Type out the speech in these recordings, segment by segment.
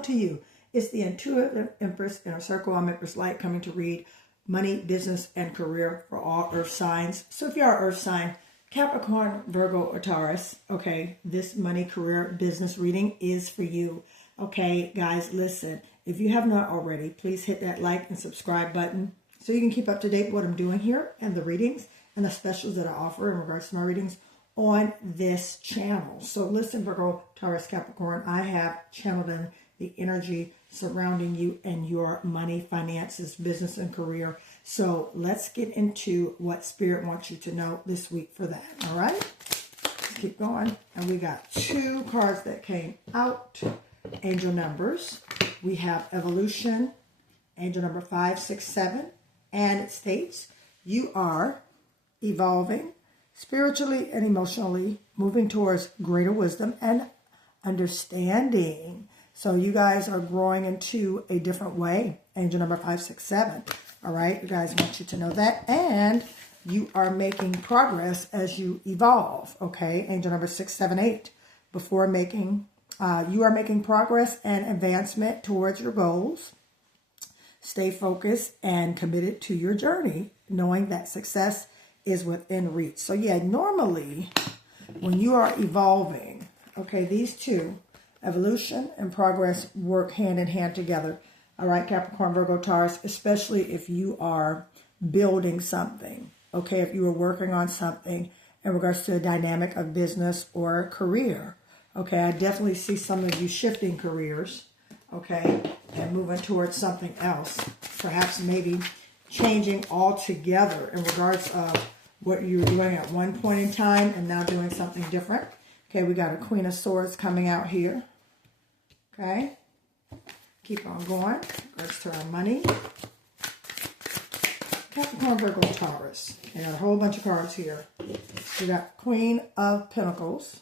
out to you. It's the Intuitive Empress Inner Circle. I'm Empress Light, coming to read money, business, and career for all earth signs. So if you are earth sign, Capricorn, Virgo, or Taurus, okay, this money, career, business reading is for you. Okay, guys, listen. If you have not already, please hit that like and subscribe button so you can keep up to date with what I'm doing here and the readings and the specials that I offer in regards to my readings on this channel. So listen, Virgo, Taurus, Capricorn, I have channeled in the energy surrounding you and your money, finances, business, and career. So let's get into what Spirit wants you to know this week for that. All right, let's keep going. And we got 2 cards that came out. Angel numbers. We have Evolution, angel number 567, and it states, you are evolving spiritually and emotionally, moving towards greater wisdom and understanding. So you guys are growing into a different way. Angel number 567. All right, you guys, want you to know that. And you are making progress as you evolve. Okay, angel number 678. Before making, you are making progress and advancement towards your goals. Stay focused and committed to your journey, knowing that success is within reach. So yeah, normally when you are evolving, okay, these two, evolution and progress, work hand in hand together. All right, Capricorn, Virgo, Taurus, especially if you are building something, okay, if you are working on something in regards to a dynamic of business or career. Okay, I definitely see some of you shifting careers, okay, and moving towards something else. Perhaps maybe changing altogether in regards of what you were doing at one point in time and now doing something different. Okay, we got a Queen of Swords coming out here. Okay, keep on going. Regards to our money. Capricorn, Virgo, Taurus. We got a whole bunch of cards here. We got Queen of Pentacles.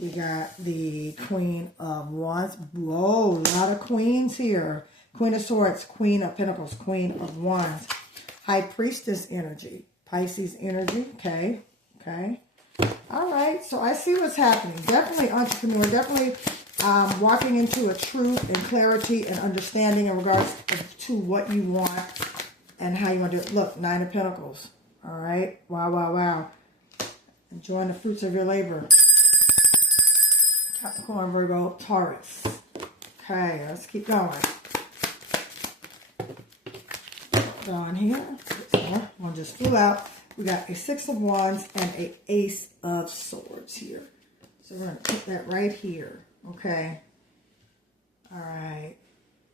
We got the Queen of Wands. Whoa, a lot of queens here. Queen of Swords, Queen of Pentacles, Queen of Wands. High Priestess energy. Pisces energy. Okay. Okay. All right. So I see what's happening. Definitely entrepreneur. Definitely walking into a truth and clarity and understanding in regards to what you want and how you want to do it. Look, 9 of Pentacles. All right. Wow, wow, wow. Enjoying the fruits of your labor. Capricorn, Virgo, Taurus. Okay, let's keep going. On here. One just flew out. We got a 6 of Wands and a Ace of Swords here. So we're going to put that right here. Okay. All right.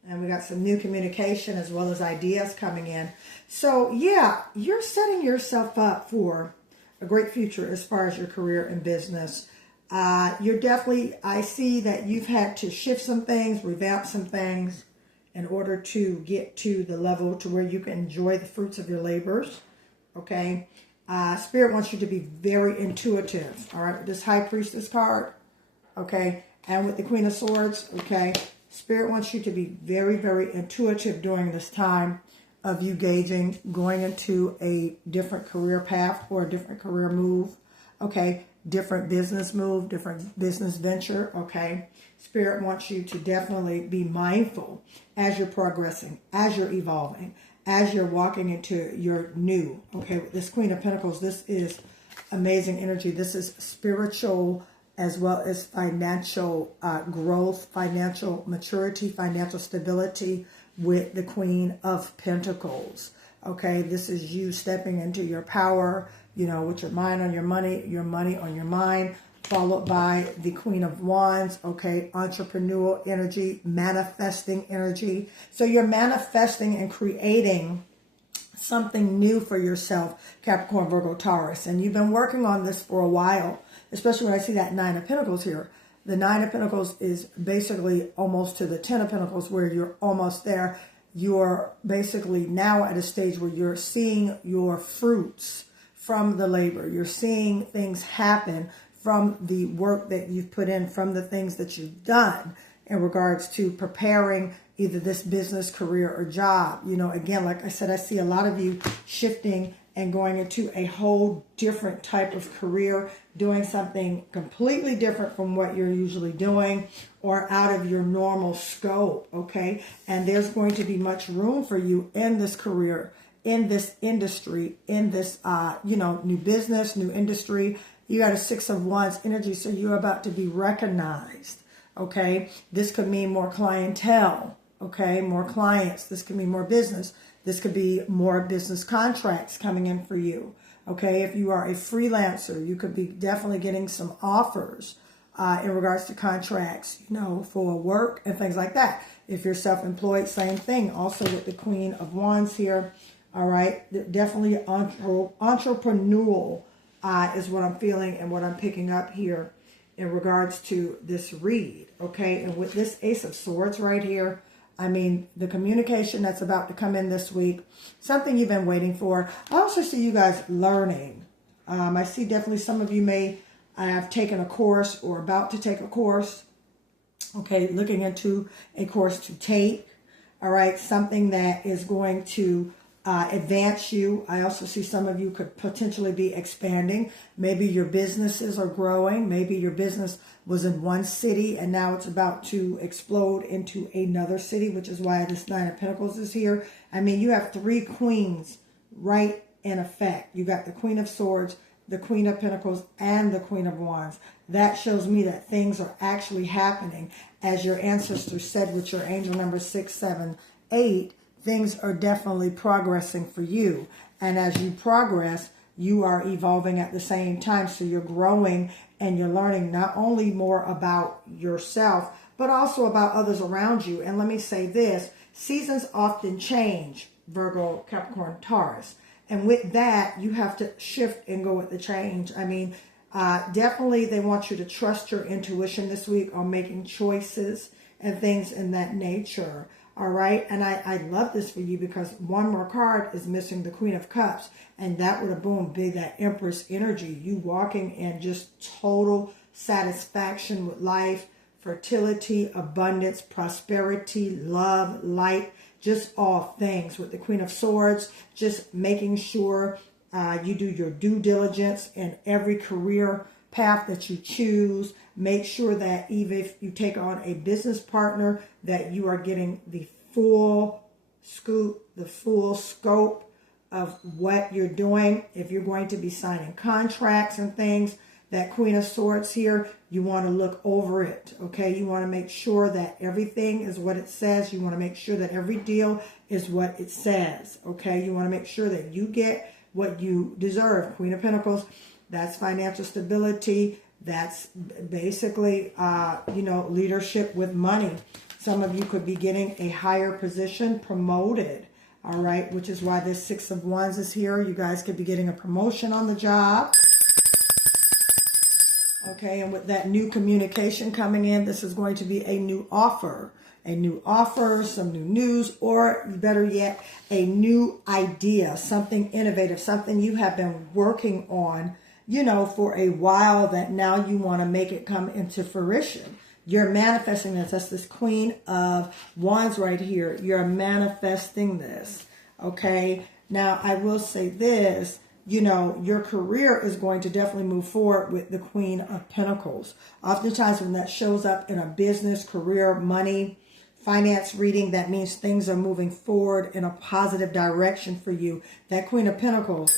And we got some new communication as well as ideas coming in. So yeah, you're setting yourself up for a great future as far as your career and business. You're definitely, I see that you've had to shift some things, revamp some things in order to get to the level to where you can enjoy the fruits of your labors. Okay. Spirit wants you to be very intuitive. All right. With this High Priestess card. Okay. And with the Queen of Swords. Okay. Spirit wants you to be very, very intuitive during this time of you gauging, going into a different career path or a different career move. Okay. Different business move, different business venture, okay? Spirit wants you to definitely be mindful as you're progressing, as you're evolving, as you're walking into your new, okay? With this Queen of Pentacles, this is amazing energy. This is spiritual as well as financial growth, financial maturity, financial stability with the Queen of Pentacles, okay? This is you stepping into your power, you know, with your mind on your money on your mind, followed by the Queen of Wands, okay, entrepreneurial energy, manifesting energy. So you're manifesting and creating something new for yourself, Capricorn, Virgo, Taurus. And you've been working on this for a while, especially when I see that 9 of Pentacles here. The 9 of Pentacles is basically almost to the 10 of Pentacles where you're almost there. You're basically now at a stage where you're seeing your fruits from the labor. You're seeing things happen from the work that you've put in, from the things that you've done in regards to preparing either this business, career, or job. You know, again, like I said, I see a lot of you shifting and going into a whole different type of career, doing something completely different from what you're usually doing or out of your normal scope, okay? And there's going to be much room for you in this career, in this industry, in this, new business, new industry. You got a 6 of Wands energy, so you're about to be recognized, okay? This could mean more clientele, okay? More clients. This could mean more business. This could be more business contracts coming in for you, okay? If you are a freelancer, you could be definitely getting some offers in regards to contracts, for work and things like that. If you're self-employed, same thing. Also with the Queen of Wands here, all right? Definitely entrepreneurial is what I'm feeling and what I'm picking up here in regards to this read, okay? And with this Ace of Swords right here, I mean, the communication that's about to come in this week, something you've been waiting for. I also see you guys learning. I see definitely some of you may have taken a course or about to take a course, okay? Looking into a course to take, all right? Something that is going to advance you. I also see some of you could potentially be expanding. Maybe your businesses are growing. Maybe your business was in one city and now it's about to explode into another city, which is why this 9 of Pentacles is here. I mean, you have 3 queens right in effect. You got the Queen of Swords, the Queen of Pentacles, and the Queen of Wands. That shows me that things are actually happening. As your ancestors said with your angel number 678, things are definitely progressing for you. And as you progress, you are evolving at the same time. So you're growing and you're learning not only more about yourself, but also about others around you. And let me say this, seasons often change, Virgo, Capricorn, Taurus. And with that, you have to shift and go with the change. I mean, definitely they want you to trust your intuition this week on making choices and things in that nature. All right. And I love this for you because one more card is missing, the Queen of Cups. And that would have, boom, be that Empress energy. You walking in just total satisfaction with life, fertility, abundance, prosperity, love, light, just all things. With the Queen of Swords, just making sure you do your due diligence in every career path that you choose. Make sure that even if you take on a business partner, that you are getting the full scoop, the full scope of what you're doing. If you're going to be signing contracts and things, that Queen of Swords here, you want to look over it, okay? You want to make sure that everything is what it says. You want to make sure that every deal is what it says, okay? You want to make sure that you get what you deserve. Queen of Pentacles, that's financial stability. That's basically, leadership with money. Some of you could be getting a higher position, promoted, all right, which is why this 6 of Wands is here. You guys could be getting a promotion on the job. Okay, and with that new communication coming in, this is going to be a new offer, some new news, or better yet, a new idea, something innovative, something you have been working on, for a while, that now you want to make it come into fruition. You're manifesting this. That's this Queen of Wands right here. You're manifesting this, okay? Now, I will say this, your career is going to definitely move forward with the Queen of Pentacles. Oftentimes when that shows up in a business, career, money, finance reading, that means things are moving forward in a positive direction for you. That Queen of Pentacles,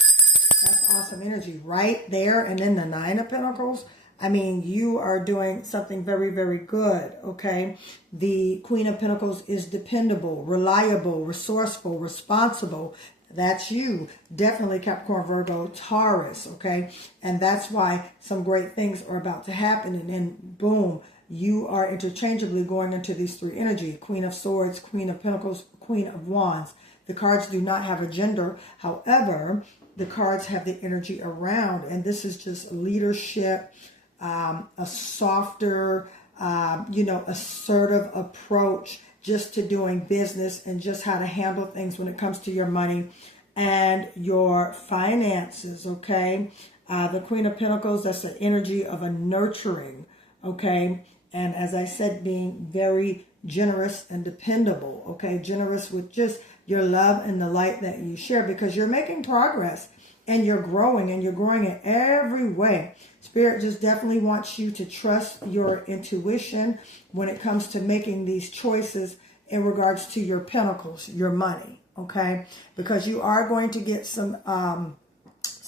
that's awesome energy right there. And then the 9 of Pentacles, I mean, you are doing something very, very good, okay? The Queen of Pentacles is dependable, reliable, resourceful, responsible. That's you. Definitely Capricorn, Virgo, Taurus, okay? And that's why some great things are about to happen. And then, boom, you are interchangeably going into these 3 energy. Queen of Swords, Queen of Pentacles, Queen of Wands. The cards do not have a gender. However, the cards have the energy around. And this is just leadership, a softer, assertive approach just to doing business and just how to handle things when it comes to your money and your finances, okay? The Queen of Pentacles, that's the energy of a nurturing, okay? And as I said, being very generous and dependable, okay? Generous with just your love and the light that you share, because you're making progress and you're growing in every way. Spirit just definitely wants you to trust your intuition when it comes to making these choices in regards to your pentacles, your money, okay? Because you are going to get some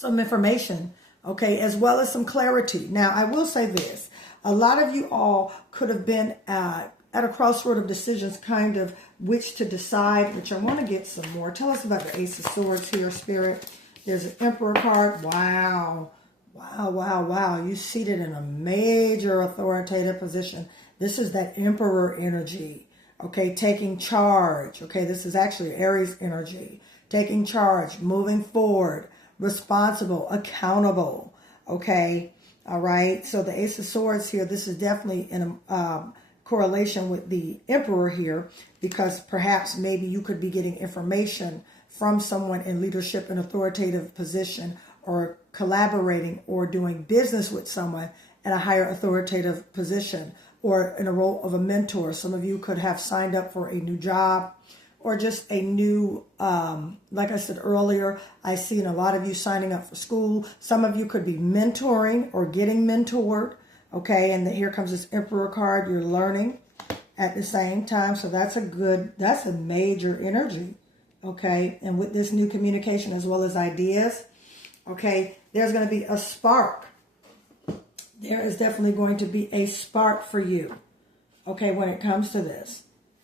information, okay, as well as some clarity. Now, I will say this. A lot of you all could have been at a crossroad of decisions, kind of which to decide, which I want to get some more. Tell us about the Ace of Swords here, Spirit. There's an Emperor card. Wow. Wow, wow, wow. You seated in a major authoritative position. This is that Emperor energy, okay, taking charge. Okay, this is actually Aries energy. Taking charge, moving forward, responsible, accountable, okay? All right, so the Ace of Swords here, this is definitely in a correlation with the Emperor here, because perhaps maybe you could be getting information from someone in leadership and authoritative position, or collaborating or doing business with someone in a higher authoritative position, or in a role of a mentor. Some of you could have signed up for a new job, or just a new, like I said earlier, I see a lot of you signing up for school. Some of you could be mentoring or getting mentored, okay? And here comes this Emperor card. You're learning at the same time. So that's a major energy, okay? And with this new communication as well as ideas, okay, there's going to be a spark. There is definitely going to be a spark for you, okay, when it comes to this,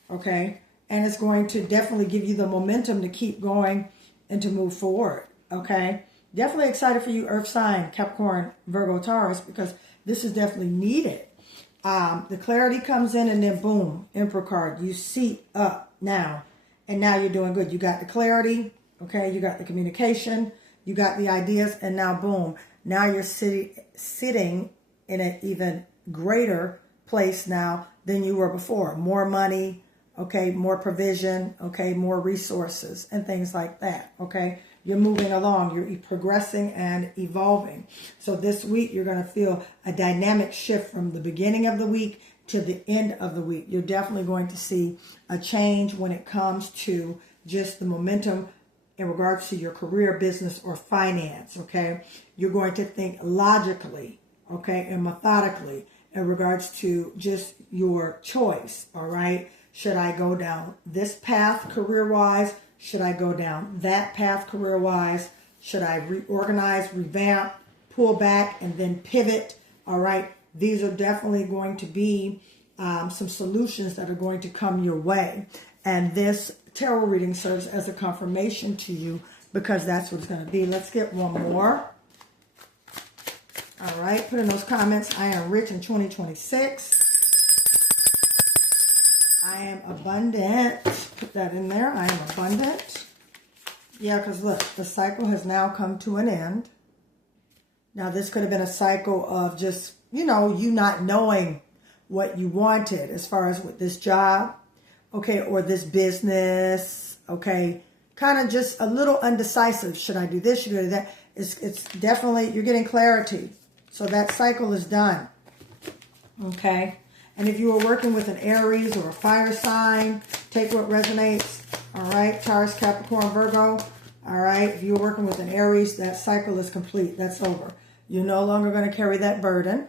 okay? And it's going to definitely give you the momentum to keep going and to move forward, okay? Definitely excited for you, Earth sign, Capricorn, Virgo, Taurus, because this is definitely needed. The clarity comes in, and then boom, Emperor card. You seat up now, and now you're doing good. You got the clarity, okay? You got the communication, you got the ideas, and now boom. Now you're sitting in an even greater place now than you were before. More money, okay, more provision, okay, more resources and things like that, okay? You're moving along, you're progressing and evolving. So this week, you're going to feel a dynamic shift from the beginning of the week to the end of the week. You're definitely going to see a change when it comes to just the momentum in regards to your career, business, or finance, okay? You're going to think logically, okay, and methodically in regards to just your choice, all right? Should I go down this path career-wise? Should I go down that path career-wise? Should I reorganize, revamp, pull back, and then pivot? All right. These are definitely going to be some solutions that are going to come your way. And this tarot reading serves as a confirmation to you, because that's what it's going to be. Let's get one more. All right. Put in those comments. I am rich in 2026. I am abundant. Put that in there. I am abundant. Yeah, because look, the cycle has now come to an end. Now, this could have been a cycle of just, you not knowing what you wanted as far as with this job, okay, or this business, okay. Kind of just a little undecisive. Should I do this? Should I do that? It's definitely, you're getting clarity. So that cycle is done, okay. And if you were working with an Aries or a fire sign, take what resonates. All right, Taurus, Capricorn, Virgo. All right, if you were working with an Aries, that cycle is complete. That's over. You're no longer going to carry that burden.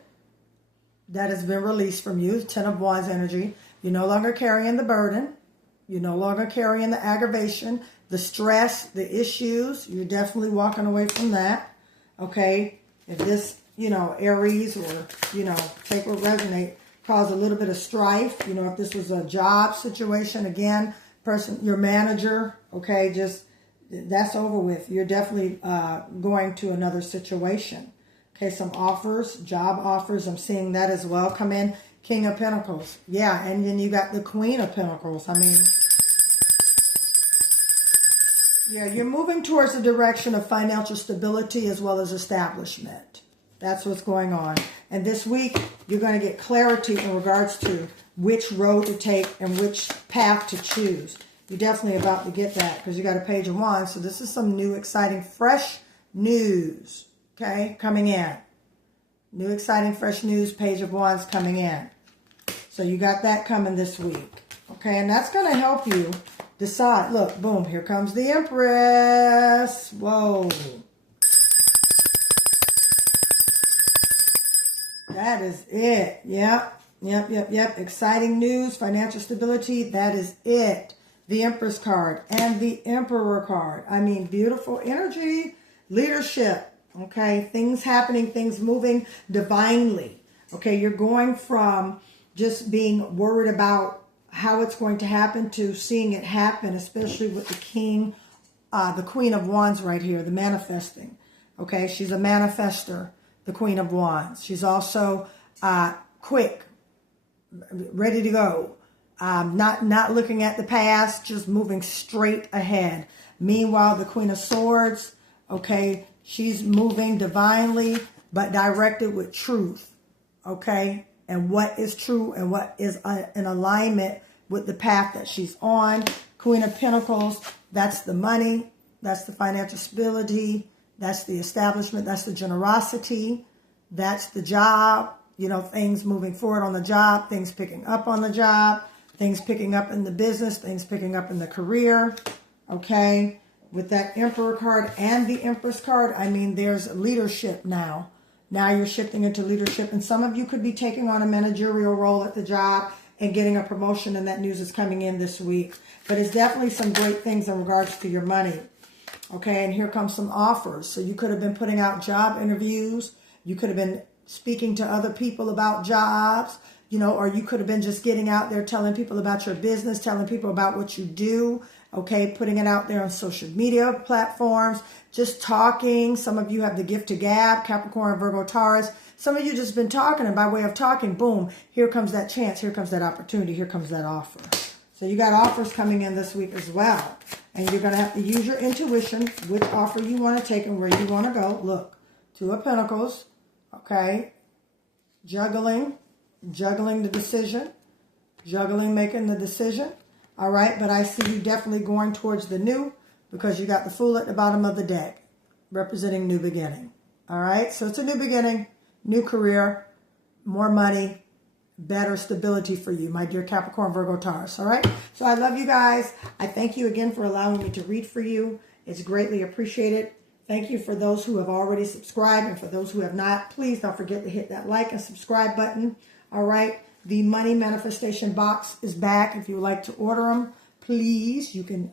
That has been released from you. Ten of Wands energy. You're no longer carrying the burden. You're no longer carrying the aggravation, the stress, the issues. You're definitely walking away from that. Okay, if this, Aries or, take what resonates, cause a little bit of strife, if this was a job situation, again, your manager, okay, just, that's over with. You're definitely going to another situation. Okay, some offers, job offers, I'm seeing that as well come in. King of Pentacles. Yeah, and then you got the Queen of Pentacles. I mean, yeah, you're moving towards the direction of financial stability as well as establishment. That's what's going on. And this week, you're going to get clarity in regards to which road to take and which path to choose. You're definitely about to get that because you got a Page of Wands. So this is some new, exciting, fresh news, okay, coming in. New, exciting, fresh news, Page of Wands coming in. So you got that coming this week, okay? And that's going to help you Decide. Look, boom, here comes the Empress. Whoa. That is it. Yep. Exciting news, financial stability. That is it. The Empress card and the Emperor card. I mean, beautiful energy, leadership. Okay, things happening, things moving divinely. Okay, you're going from just being worried about how it's going to happen to seeing it happen, especially with the King, the Queen of Wands right here, the manifesting. Okay, she's a manifestor, the Queen of Wands. She's also quick, ready to go, not looking at the past, just moving straight ahead. Meanwhile, the Queen of Swords, okay, she's moving divinely, but directed with truth, okay? And what is true and what is in alignment with the path that she's on. Queen of Pentacles, that's the money, that's the financial stability, that's the establishment, that's the generosity, that's the job, you know, things moving forward on the job, things picking up on the job, things picking up in the business, things picking up in the career, okay? With that Emperor card and the Empress card, I mean, there's leadership now. Now you're shifting into leadership, and some of you could be taking on a managerial role at the job and getting a promotion, and that news is coming in this week. But it's definitely some great things in regards to your money. Okay, and here comes some offers. So you could have been putting out job interviews. You could have been speaking to other people about jobs, you know, or you could have been just getting out there telling people about your business, telling people about what you do. Okay, putting it out there on social media platforms, just talking. Some of you have the gift to gab, Capricorn, Virgo, Taurus. Some of you just been talking, and by way of talking, boom, here comes that chance, here comes that opportunity, here comes that offer. So you got offers coming in this week as well. And you're going to have to use your intuition, which offer you want to take and where you want to go. Look, Two of Pentacles, okay, juggling the decision, making the decision. All right, but I see you definitely going towards the new because you got the Fool at the bottom of the deck, representing new beginning. All right, so it's a new beginning, new career, more money, better stability for you, my dear Capricorn, Virgo, Taurus. All right, so I love you guys. I thank you again for allowing me to read for you. It's greatly appreciated. Thank you for those who have already subscribed, and for those who have not, please don't forget to hit that like and subscribe button. All right. The money manifestation box is back. If you would like to order them, please, you can,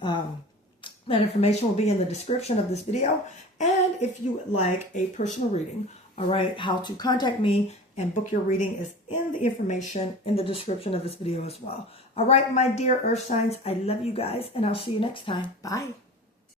that information will be in the description of this video. And if you would like a personal reading, all right, how to contact me and book your reading is in the information in the description of this video as well. All right, my dear earth signs, I love you guys, and I'll see you next time. Bye.